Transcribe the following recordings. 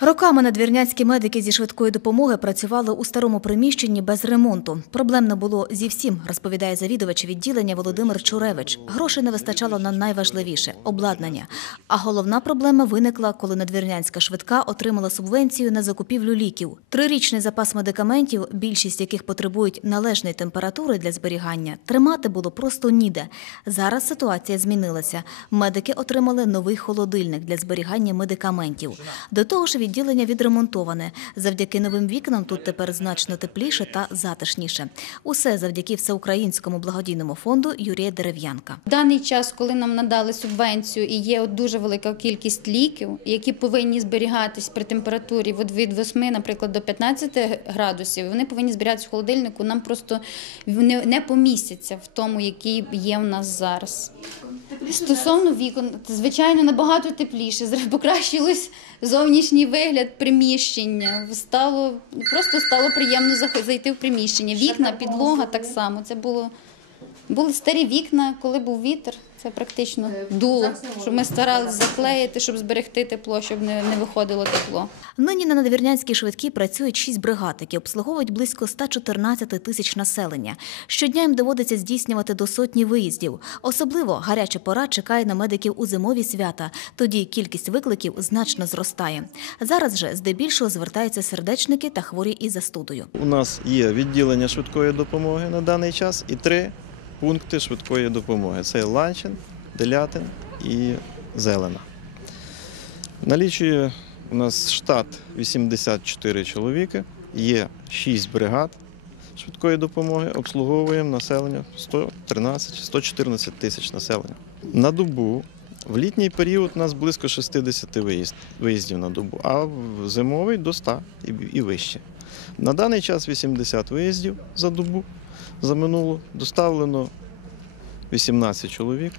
Роками надвірнянські медики зі швидкої допомоги працювали у старому приміщенні без ремонту. Проблем не було зі всім, розповідає завідувач відділення Володимир Чуревич. Грошей не вистачало на найважливіше обладнання. А головна проблема виникла, коли надвірнянська швидка отримала субвенцію на закупівлю ліків. Трирічний запас медикаментів, більшість яких потребують належної температури для зберігання, тримати було просто ніде. Зараз ситуація змінилася. Медики отримали новий холодильник для зберігання медикаментів. До того ж, відділення відремонтоване. Завдяки новим вікнам тут тепер значно тепліше та затишніше. Усе завдяки всеукраїнському благодійному фонду Юрія Дерев'янка. В даний час, коли нам надали субвенцію і є дуже велика кількість ліків, які повинні зберігатись при температурі від 8, наприклад, до 15 градусів, вони повинні зберігатися в холодильнику. Нам просто не помістяться в тому, який є в нас зараз. Стосовно вікон, звичайно, набагато тепліше. Покращилось зовнішній вигляд приміщення. Стало просто стало приємно зайти в приміщення. Вікна, підлога так само. Це було були старі вікна, коли був вітер. Це практично дуло, щоб ми старалися заклеїти, щоб зберегти тепло, щоб не, не виходило тепло. Нині на надвірнянській швидкій працюють шість бригад, які обслуговують близько 114 тисяч населення. Щодня їм доводиться здійснювати до сотні виїздів. Особливо гаряча пора чекає на медиків у зимові свята. Тоді кількість викликів значно зростає. Зараз же здебільшого звертаються сердечники та хворі із застудою. У нас є відділення швидкої допомоги на даний час і три пункти швидкої допомоги: це Ланчин, Делятин і Зелена. Налічує у нас штат 84 чоловіки, є 6 бригад швидкої допомоги, обслуговуємо населення 113-114 тисяч населення. На добу в літній період у нас близько 60 виїзд, виїздів на добу, а в зимовий до 100 і, і вище. На даний час 80 виїздів за добу за минулу. Доставлено 18 чоловік.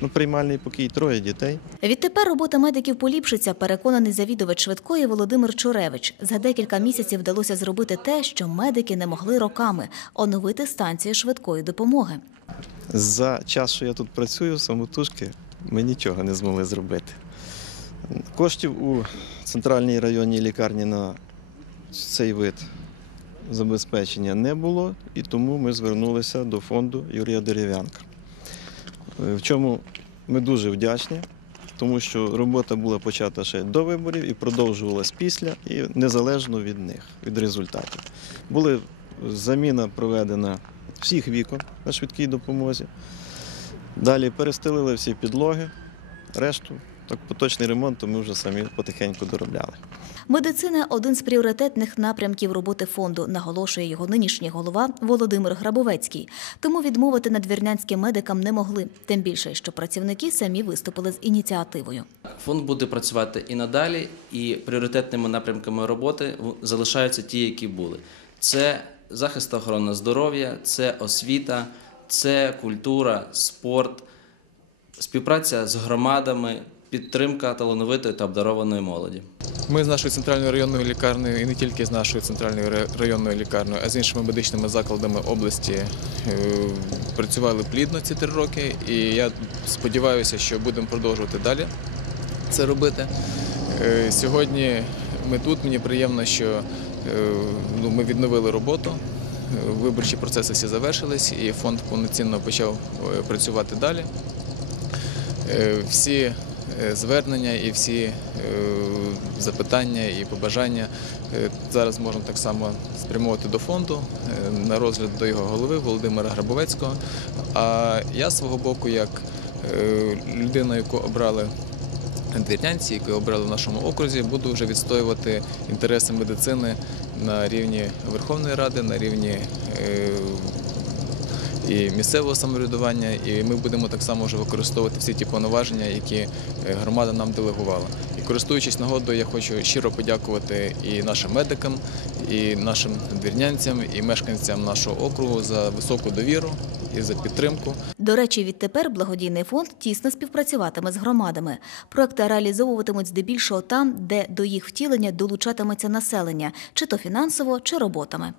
На приймальний покій, троє дітей. Відтепер робота медиків поліпшиться, переконаний завідувач швидкої Володимир Чуревич. За декілька місяців вдалося зробити те, що медики не могли роками оновити станцію швидкої допомоги. За час, що я тут працюю, самотужки, ми нічого не змогли зробити. Коштів у центральній районній лікарні на цей вид забезпечення не було, і тому ми звернулися до фонду Юрія Дерев'янка. Е, В чому ми дуже вдячні, тому що робота була почата ще до виборів і продовжувалась після, і незалежно від них, від результатів. Були заміна проведена всіх вікон на швидкій допомозі. Далі перестелили всі підлоги, решту. Так, поточний ремонт то ми вже самі потихеньку доробляли. Медицина один з пріоритетних напрямків роботи фонду, наголошує його нинішній голова Володимир Грабовецький. Тому відмовити надвірнянським медикам не могли. Тим більше, що працівники самі виступили з ініціативою. Фонд буде працювати і надалі, і пріоритетними напрямками роботи в- залишаються ті, які були. Це захист та охорона здоров'я, це освіта, це культура, спорт, співпраця з громадами, підтримка талановитої та обдарованої молоді. Ми з нашою центральною районною лікарнею і не тільки з нашою центральною районною лікарнею, а з іншими медичними закладами області е, працювали плідно ці три роки, і я сподіваюся, що будемо продовжувати далі це робити. Е, Сьогодні ми тут. Мені приємно, що е, ну, ми відновили роботу. Виборчі процеси всі завершились, і фонд повноцінно почав е, працювати далі. Е, всі е, звернення і всі запитання і побажання зараз можна так само спрямовувати до фонду на розгляд до його голови Володимира Грабовецького. А я з свого боку, як людина, яку обрали двірнянці, яку обрали в нашому окрузі, буду вже відстоювати інтереси медицини на рівні Верховної Ради, на рівні е, і місцевого самоврядування, і ми будемо так само вже використовувати всі ті повноваження, які е, громада нам делегувала. І користуючись нагодою, я хочу щиро подякувати і нашим медикам, і нашим двірнянцям, і мешканцям нашого округу за високу довіру і за підтримку. До речі, відтепер благодійний фонд тісно співпрацюватиме з громадами. Проекти реалізовуватимуть здебільшого там, де до їх втілення долучатиметься населення, чи то фінансово, чи роботами.